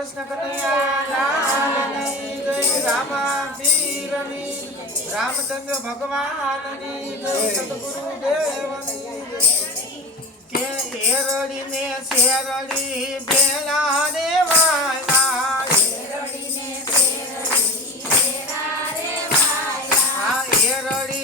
કૃષ્ણ કનૈયા લાલની જય રામા પીરની રામચંદ્ર ભગવાનની જય સદગુરુ દેવની. કે એરડીને શેરડી ભેળા દેવાયા આ એરડીને શેરડી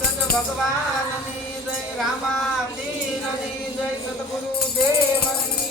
રામચંદ્ર ભગવાનની જય રામાપીરની જય સદગુરુ દેવની